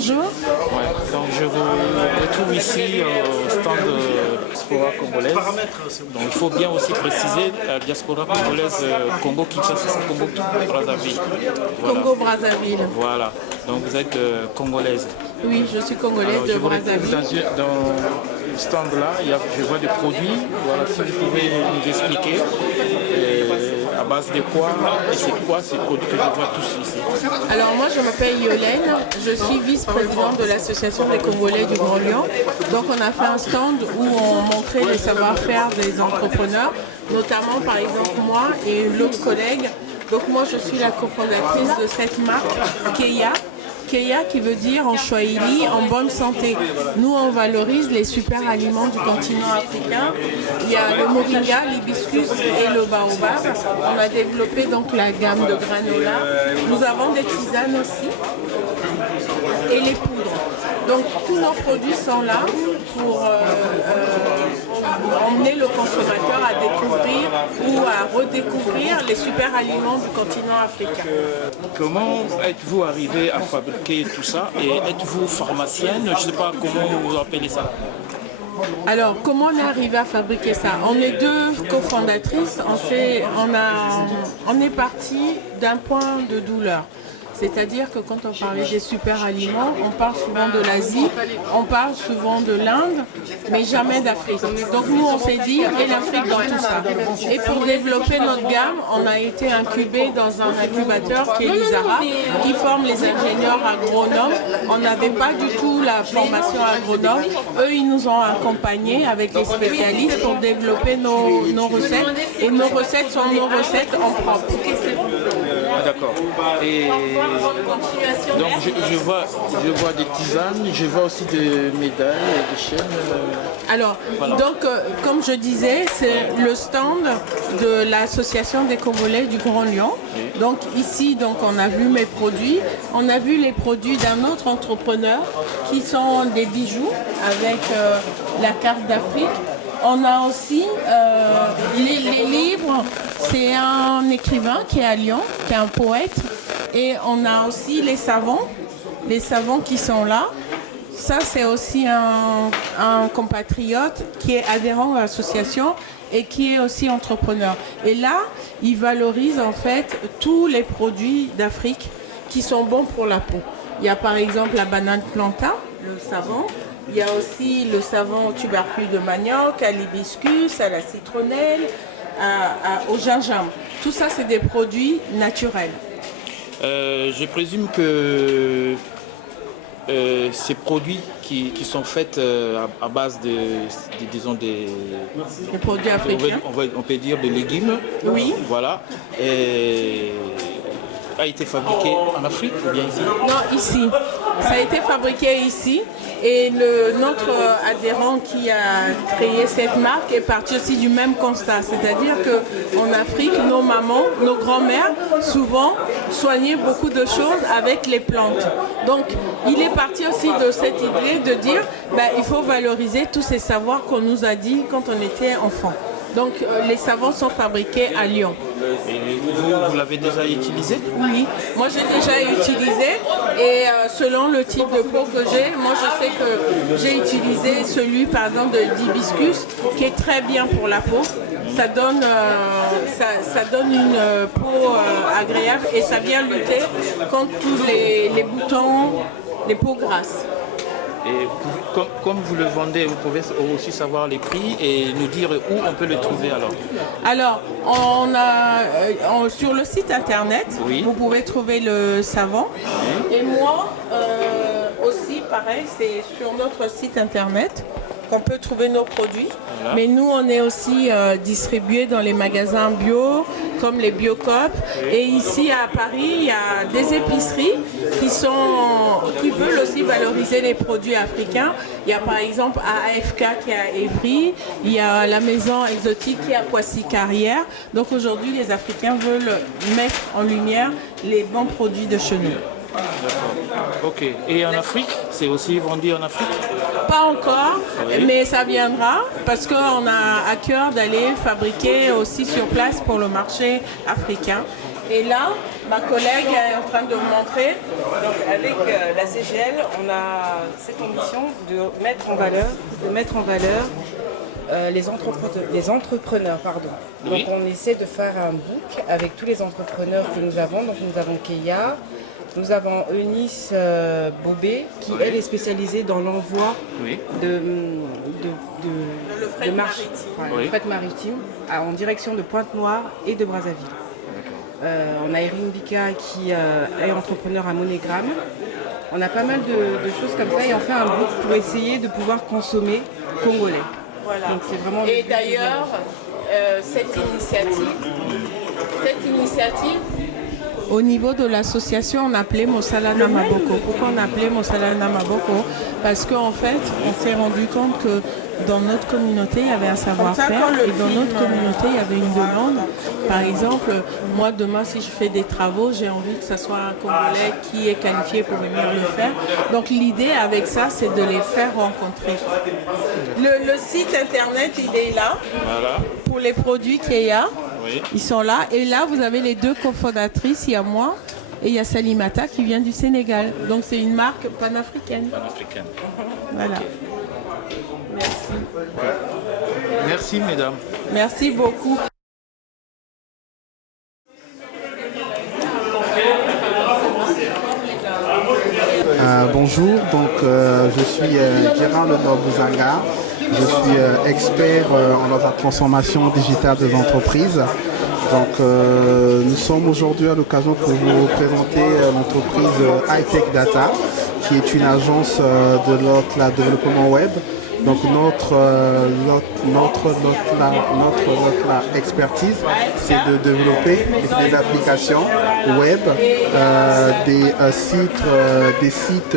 bonjour. Ouais, donc je vous retrouve ici au stand de diaspora congolaise. Donc il faut bien aussi préciser la diaspora congolaise Congo-Kinshasa, Congo-Brazzaville. Voilà. Congo-Brazzaville. Voilà, donc vous êtes congolaise. Oui, je suis congolaise. Alors, de je vous retrouve Brazzaville. dans le stand là, je vois des produits. Voilà, si vous pouvez nous expliquer à base de quoi et c'est quoi ces produits que je vois tous ici. Alors moi je m'appelle Yolène, je suis vice-présidente de l'association des Congolais du Grand Lyon. Donc on a fait un stand où on montrait les savoir-faire des entrepreneurs, notamment par exemple moi et l'autre collègue. Donc moi je suis la cofondatrice de cette marque Keya. Keya qui veut dire en Swahili en bonne santé. Nous on valorise les super aliments du continent africain. Il y a le moringa, l'hibiscus et le baobab. On a développé donc la gamme de granola. Nous avons des tisanes aussi et les poudres. Donc tous nos produits sont là pour emmener le consommateur à découvrir ou à redécouvrir les super aliments du continent africain. Comment êtes-vous arrivé à fabriquer tout ça et êtes-vous pharmacienne? Je ne sais pas comment vous appelez ça. Alors, comment on est arrivé à fabriquer ça? On est deux cofondatrices, on est parti d'un point de douleur. C'est-à-dire que quand on parlait des super aliments, on parle souvent de l'Asie, on parle souvent de l'Inde, mais jamais d'Afrique. Donc nous, on s'est dit, et l'Afrique dans tout ça. Et pour développer notre gamme, on a été incubé dans un incubateur qui est l'ISARA, qui forme les ingénieurs agronomes. On n'avait pas du tout la formation agronome. Eux, ils nous ont accompagnés avec des spécialistes pour développer nos recettes. Et nos recettes sont nos recettes en propre. Ah, d'accord. Et donc je vois des tisanes, je vois aussi des médailles, des chaînes. Alors, Voilà. donc, comme je disais, c'est le stand de l'association des Congolais du Grand Lyon. Donc ici, donc, on a vu mes produits. On a vu les produits d'un autre entrepreneur qui sont des bijoux avec la carte d'Afrique. On a aussi les livres. C'est un écrivain qui est à Lyon, qui est un poète. Et on a aussi les savons qui sont là. Ça, c'est aussi un compatriote qui est adhérent à l'association et qui est aussi entrepreneur. Et là, il valorise en fait tous les produits d'Afrique qui sont bons pour la peau. Il y a par exemple la banane plantain, le savon. Il y a aussi le savon au tubercule de manioc, à l'hibiscus, à la citronnelle, au gingembre. Tout ça, c'est des produits naturels. Je présume que ces produits qui sont faits à base disons des produits africains. On peut dire des légumes. Oui. Voilà. Et a été fabriqué en Afrique ou bien ici? Non, ici. Ça a été fabriqué ici. Et notre adhérent qui a créé cette marque est parti aussi du même constat. C'est-à-dire qu'en Afrique, nos mamans, nos grands-mères, souvent soignaient beaucoup de choses avec les plantes. Donc, il est parti aussi de cette idée de dire il faut valoriser tous ces savoirs qu'on nous a dit quand on était enfant. Donc, les savons sont fabriqués à Lyon. Et vous l'avez déjà utilisé? Oui, moi j'ai déjà utilisé et selon le type de peau que j'ai, moi je sais que j'ai utilisé celui par exemple d'hibiscus qui est très bien pour la peau. Ça donne une peau agréable et ça vient lutter contre tous les boutons, les peaux grasses. Et comme vous le vendez, vous pouvez aussi savoir les prix et nous dire où on peut le trouver alors. Alors, on a sur le site internet, oui. Vous pouvez trouver le savon. Oui. Et moi aussi, pareil, c'est sur notre site internet qu'on peut trouver nos produits. Voilà. Mais nous, on est aussi distribués dans les magasins bio, comme les Biocoop. Oui. Et ici à Paris, il y a des épiceries qui veulent aussi valoriser les produits africains. Il y a par exemple AFK qui est à Évry, il y a la maison exotique qui est à Poissy-Carrière. Donc aujourd'hui, les Africains veulent mettre en lumière les bons produits de chez nous. D'accord. Ok. Et en Afrique, c'est aussi vendu en Afrique? Pas encore, oui. Mais ça viendra parce qu'on a à cœur d'aller fabriquer aussi sur place pour le marché africain. Et là, ma collègue est en train de vous montrer. Donc avec la CGL, on a cette ambition de mettre en valeur les entrepreneurs. Pardon. Oui. Donc on essaie de faire un book avec tous les entrepreneurs que nous avons. Donc nous avons Keia, nous avons Eunice Bobé qui elle est spécialisée dans l'envoi de fret marche- maritime. le fret maritime en direction de Pointe-Noire et de Brazzaville. On a Erin Bika qui est entrepreneur à Monogram. On a pas mal de choses comme ça et on fait un book pour essayer de pouvoir consommer congolais. Voilà. Donc c'est vraiment Et d'ailleurs, cette initiative, au niveau de l'association, on appelait Mosala na Maboko. Pourquoi on appelait Mosala na Maboko? Parce qu'en fait, on s'est rendu compte que dans notre communauté, il y avait un savoir-faire et dans notre communauté, il y avait une demande. Par exemple, moi, demain, si je fais des travaux, j'ai envie que ce soit un Congolais qui est qualifié pour venir le faire. Donc, l'idée avec ça, c'est de les faire rencontrer. Le site internet, il est là. Voilà. Pour les produits Keia, Oui. ils sont là. Et là, vous avez les deux cofondatrices. Il y a moi et il y a Salimata qui vient du Sénégal. Donc, c'est une marque panafricaine. Panafricaine. Voilà. Merci, mesdames. Merci beaucoup. Bonjour, donc je suis Gérard Lenoir-Bouzanga. Je suis expert en la transformation digitale des entreprises. Donc nous sommes aujourd'hui à l'occasion pour vous présenter l'entreprise Hightech Data, qui est une agence de développement web. Donc notre expertise, c'est de développer des applications web, des sites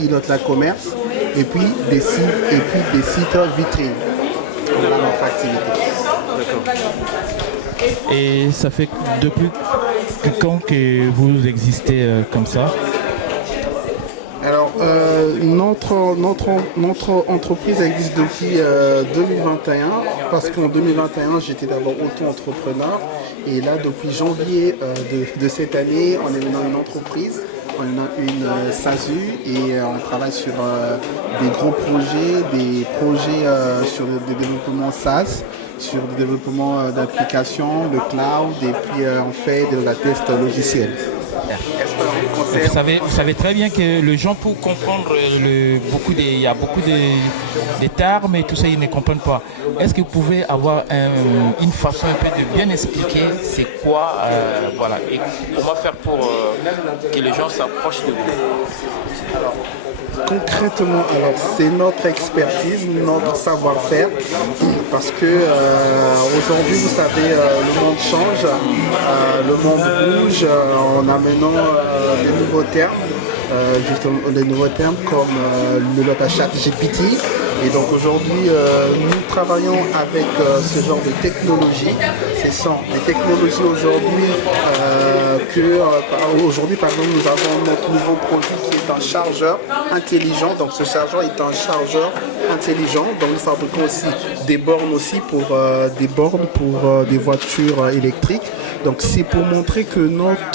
e-Lotla commerce et puis des sites vitrines. Voilà notre activité. Et ça fait depuis quand que vous existez comme ça? Alors, notre entreprise existe depuis 2021, parce qu'en 2021, j'étais d'abord auto-entrepreneur. Et là, depuis janvier de cette année, on est dans une entreprise, on a une SASU et on travaille sur des gros projets sur le développement SaaS, sur le développement d'applications, le cloud, et puis on fait de la test logicielle. Vous savez très bien que les gens, pour comprendre, il y a beaucoup de termes et tout ça, ils ne comprennent pas. Est-ce que vous pouvez avoir une façon un peu de bien expliquer c'est quoi, voilà, et comment faire pour que les gens s'approchent de vous? Concrètement, alors c'est notre expertise, notre savoir-faire, parce que aujourd'hui, vous savez, le monde change, le monde bouge en amenant des nouveaux termes, justement des nouveaux termes comme le chat GPT. Et donc aujourd'hui, nous travaillons avec ce genre de technologie. Ce sont des technologies aujourd'hui aujourd'hui, par exemple, nous avons notre nouveau produit qui est un chargeur intelligent. Donc ce chargeur est un chargeur intelligent. Donc nous fabriquons aussi des bornes pour des voitures électriques. Donc c'est pour montrer que notre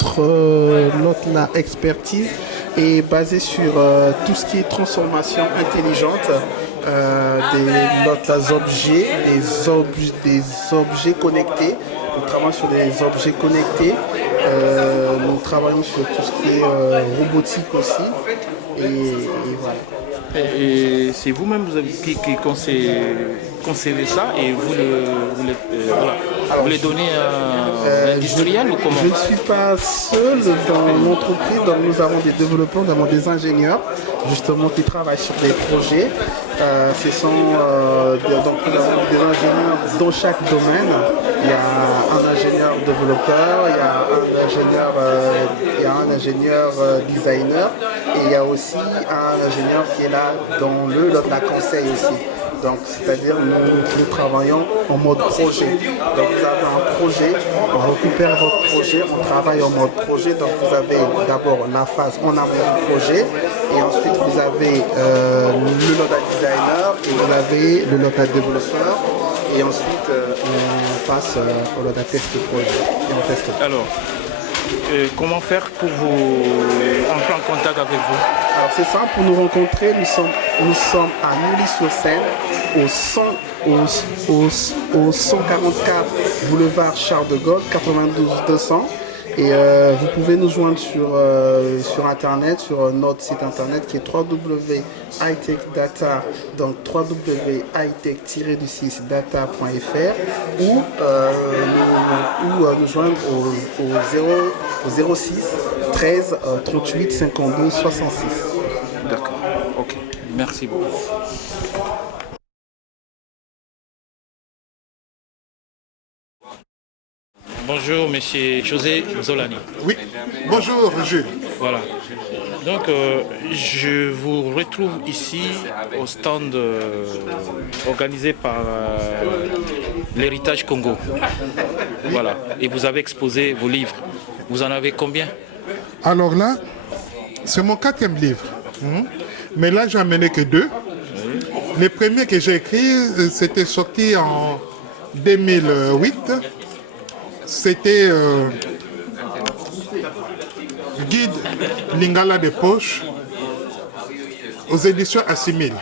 expertise est basée sur tout ce qui est transformation intelligente. Des objets connectés. Nous travaillons sur des objets connectés. Nous travaillons sur tout ce qui est robotique aussi. Et voilà. Et c'est vous-même qui concevez ça et vous le donnez à l'industriel ou comment? Je ne suis pas seul dans l'entreprise, donc nous avons des développeurs, nous avons des ingénieurs justement qui travaillent sur des projets. Ce sont donc nous avons des ingénieurs dans chaque domaine. Il y a un ingénieur développeur, il y a un ingénieur designer et il y a aussi un ingénieur qui est là dans la conseil aussi. Donc, c'est-à-dire nous travaillons en mode projet. Donc, vous avez un projet, on récupère votre projet, on travaille en mode projet. Donc, vous avez d'abord la phase en amont du projet et ensuite vous avez le Loda designer et vous avez le Loda développeur et ensuite on passe au Loda test projet et on teste. Alors, comment faire pour vous entrer en contact avec vous? Alors c'est simple, pour nous rencontrer, nous sommes à Neuilly-sur-Seine, au 144 boulevard Charles de Gaulle, 92 200. Et vous pouvez nous joindre sur internet, sur notre site internet qui est www.hightechdata, donc www.hightech-data.fr ou nous joindre au 06 13 38 52 66. D'accord, ok, merci beaucoup. Bonjour, monsieur José Zolani. Oui, bonjour Jules. Voilà. Donc, je vous retrouve ici au stand organisé par l'Héritage Congo. Voilà. Et vous avez exposé vos livres. Vous en avez combien? Alors là, c'est mon 4e livre. Mais là, j'en amené que 2. Les premiers que j'ai écrits, c'était sorti en 2008. C'était Guide Lingala de poche aux éditions Assimile.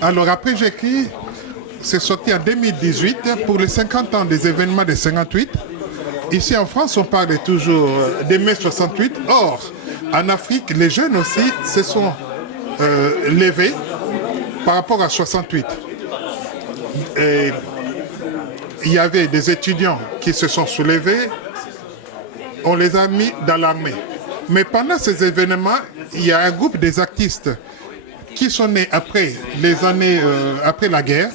Alors après j'ai écrit, c'est sorti en 2018 pour les 50 ans des événements de 58. Ici en France on parle toujours des mai 68. Or en Afrique les jeunes aussi se sont levés par rapport à 68. Et il y avait des étudiants qui se sont soulevés, on les a mis dans l'armée. Mais pendant ces événements, il y a un groupe des artistes qui sont nés après les années, après la guerre,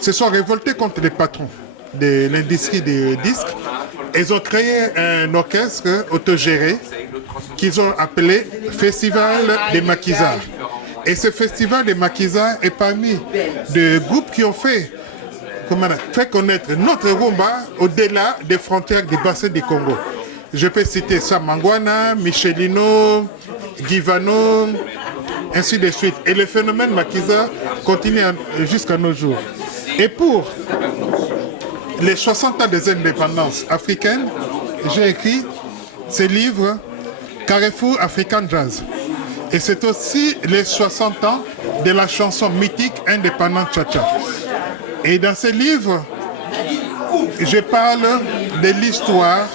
se sont révoltés contre les patrons de l'industrie des disques. Ils ont créé un orchestre autogéré qu'ils ont appelé Festival des Maquisards. Et ce Festival des Maquisards est parmi des groupes qui ont fait connaître notre rumba au-delà des frontières du bassin du Congo. Je peux citer Samangwana, Michelino, Givano, ainsi de suite. Et le phénomène Maquisa continue jusqu'à nos jours. Et pour les 60 ans des indépendances africaines, j'ai écrit ce livre Carrefour African Jazz. Et c'est aussi les 60 ans de la chanson mythique indépendante Tcha-Tcha. Et dans ce livre, je parle de l'histoire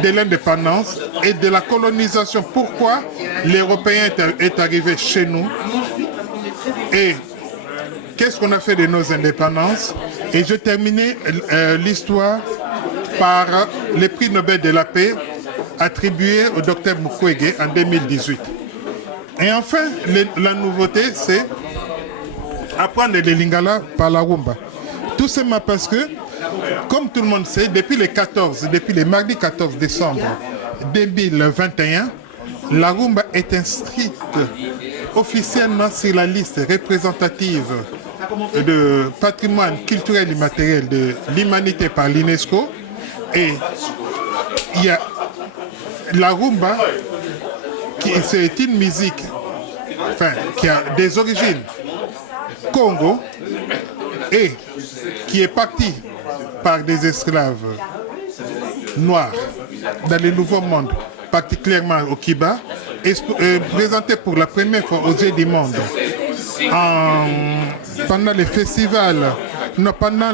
de l'indépendance et de la colonisation. Pourquoi l'Européen est arrivé chez nous et qu'est-ce qu'on a fait de nos indépendances. Et je terminais l'histoire par le prix Nobel de la paix attribué au docteur Mukwege en 2018. Et enfin, la nouveauté, c'est apprendre le lingala par la rumba. Tout simplement parce que, comme tout le monde sait, depuis le mardi 14 décembre 2021, la rumba est inscrite officiellement sur la liste représentative de patrimoine culturel immatériel de l'humanité par l'UNESCO. Et il y a la rumba, c'est une musique qui a des origines Congo et qui est parti par des esclaves noirs dans le Nouveau Monde, particulièrement au Kiba, et présenté pour la première fois aux yeux du monde pendant les festivals, pendant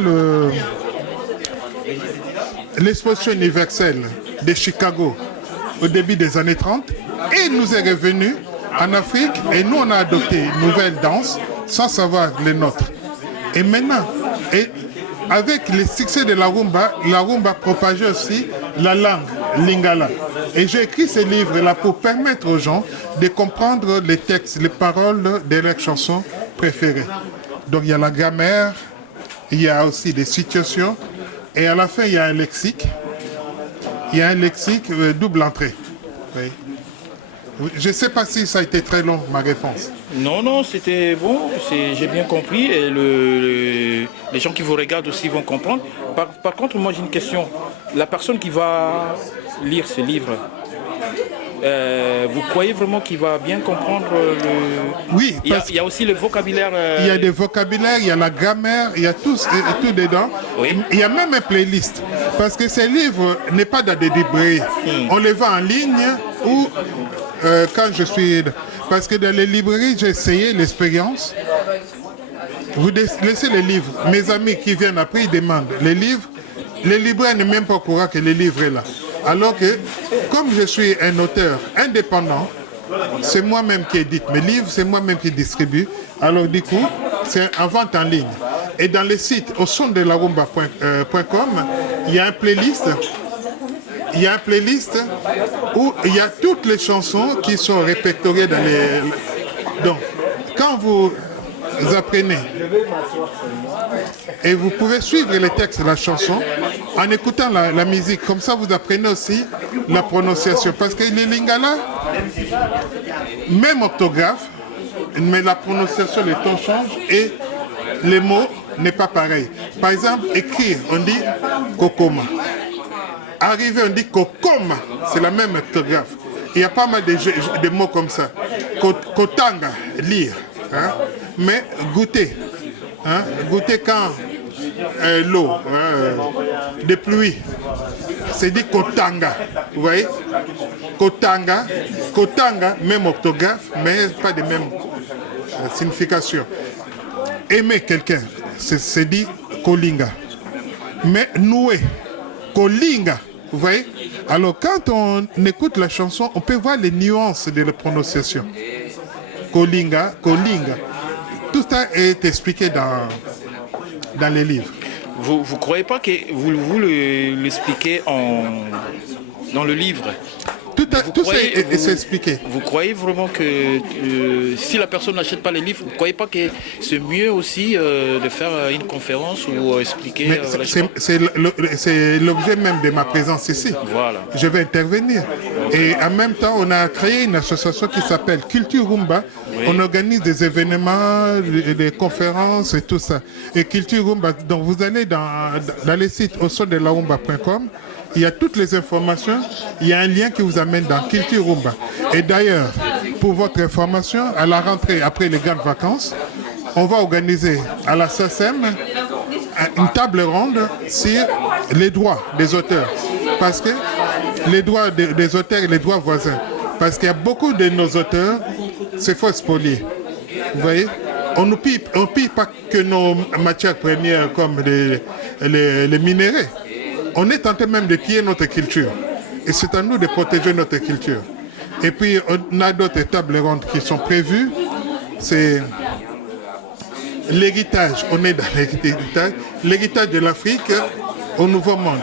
l'exposition universelle de Chicago au début des années 30, et il nous est revenu en Afrique et nous on a adopté une nouvelle danse sans savoir les nôtres. Et maintenant, avec le succès de la rumba propageait aussi la langue lingala. Et j'ai écrit ce livre-là pour permettre aux gens de comprendre les textes, les paroles de leurs chansons préférées. Donc il y a la grammaire, il y a aussi des situations, et à la fin il y a un lexique. Il y a un lexique double entrée. Oui. Je ne sais pas si ça a été très long, ma réponse. Non, c'était bon, j'ai bien compris et les gens qui vous regardent aussi vont comprendre. Par contre, moi j'ai une question. La personne qui va lire ce livre, vous croyez vraiment qu'il va bien comprendre le... Oui, il y a aussi le vocabulaire. Il y a des vocabulaires, il y a la grammaire, il y a tout dedans. Oui. Il y a même un playlist. Parce que ces livres n'est pas dans des librairies. On les vend en ligne ou quand je suis... Parce que dans les librairies, j'ai essayé l'expérience. Vous laissez les livres. Mes amis qui viennent après, ils demandent les livres. Les libraires n'est même pas au courant que les livres est là. Alors que, comme je suis un auteur indépendant, c'est moi-même qui édite mes livres, c'est moi-même qui distribue. Alors du coup, c'est en vente en ligne. Et dans les sites au son de la rumba.com, il y a un playlist. Il y a un playlist où il y a toutes les chansons qui sont répertoriées dans les... Donc, quand vous apprenez et vous pouvez suivre les textes de la chanson en écoutant la musique, comme ça vous apprenez aussi la prononciation. Parce que les lingala, même orthographe, mais la prononciation, les tons changent et les mots n'est pas pareil. Par exemple, écrire, on dit kokoma. Arriver, on dit kokoma, c'est la même orthographe. Il y a pas mal de mots comme ça. Kotanga, lire. Hein? Mais goûter. Hein? Goûter quand l'eau, de pluie. C'est dit kotanga. Vous voyez? Kotanga, même orthographe, mais pas de même signification. Aimer quelqu'un, c'est dit kolinga. Mais nouer, kolinga. Vous voyez? Alors quand on écoute la chanson, on peut voir les nuances de la prononciation. Kolinga. Tout ça est expliqué dans les livres. Vous ne croyez pas que vous l'expliquez dans le livre? Tout ça est expliqué. Vous croyez vraiment que si la personne n'achète pas les livres, vous ne croyez pas que c'est mieux aussi de faire une conférence ou expliquer c'est l'objet même de ma présence ici. Voilà. Je vais intervenir. Et en même temps, on a créé une association qui s'appelle Culture Rumba. Oui. On organise des événements, des conférences et tout ça. Et Culture Rumba, donc vous allez dans les sites au son de la rumba.com. Il y a toutes les informations, il y a un lien qui vous amène dans Culture Rumba. Et d'ailleurs, pour votre information, à la rentrée, après les grandes vacances, on va organiser à la SACEM une table ronde sur les droits des auteurs. Parce que les droits des auteurs et les droits voisins. Parce qu'il y a beaucoup de nos auteurs, c'est faux spoliés. Vous voyez? On ne pille pas que nos matières premières comme les minéraux. On est tenté même de piller notre culture. Et c'est à nous de protéger notre culture. Et puis, on a d'autres tables rondes qui sont prévues. C'est l'héritage. On est dans l'héritage. L'héritage de l'Afrique au Nouveau Monde.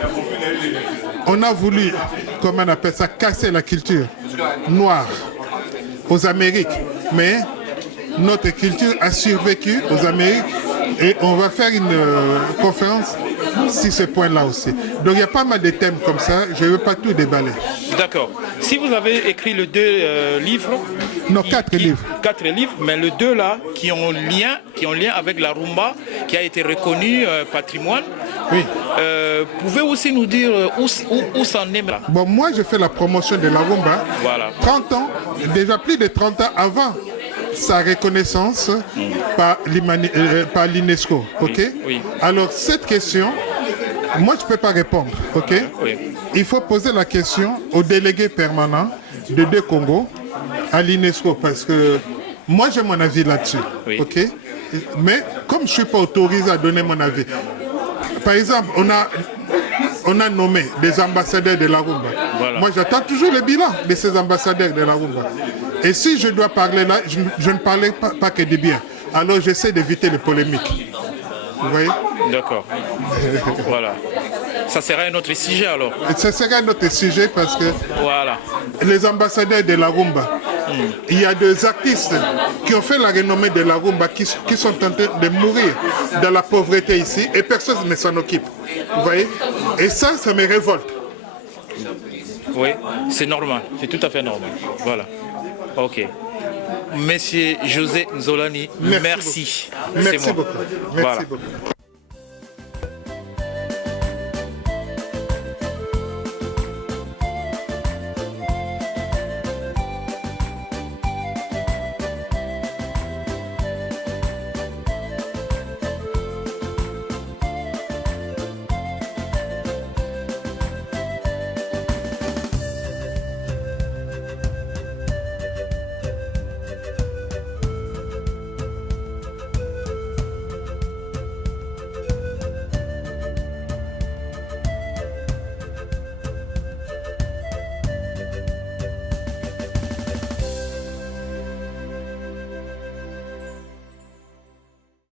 On a voulu, comment on appelle ça, casser la culture noire aux Amériques. Mais notre culture a survécu aux Amériques. Et on va faire une conférence sur ce point-là aussi. Donc il y a pas mal de thèmes comme ça, je ne veux pas tout déballer. D'accord. Si vous avez écrit les 2 livres... Non, 4 livres. 4 livres, mais les 2 là, qui ont lien avec la rumba, qui a été reconnu patrimoine. Oui. Pouvez aussi nous dire où ça en est là? Bon, moi je fais la promotion de la rumba. Voilà. 30 ans, déjà plus de 30 ans avant sa reconnaissance par l'UNESCO. Ok? Oui. Alors cette question, moi je ne peux pas répondre. Ok? Oui. Il faut poser la question au délégué permanent de deux Congo à l'UNESCO parce que moi j'ai mon avis là-dessus. Oui. Ok? Mais comme je ne suis pas autorisé à donner mon avis, par exemple, on a nommé des ambassadeurs de la rumba. Voilà. Moi j'attends toujours le bilan de ces ambassadeurs de la rumba. Et si je dois parler là, je ne parlais pas que du bien. Alors j'essaie d'éviter les polémiques. Vous voyez? D'accord. Voilà. Ça sera un autre sujet alors. Ça sera un autre sujet parce que voilà. Les ambassadeurs de la rumba, il y a des artistes qui ont fait la renommée de la rumba qui sont en train de mourir dans la pauvreté ici et personne ne s'en occupe. Vous voyez? Et ça me révolte. Oui, c'est normal. C'est tout à fait normal. Voilà. Ok. Monsieur José Nzolani, merci. Merci beaucoup. Merci voilà. beaucoup.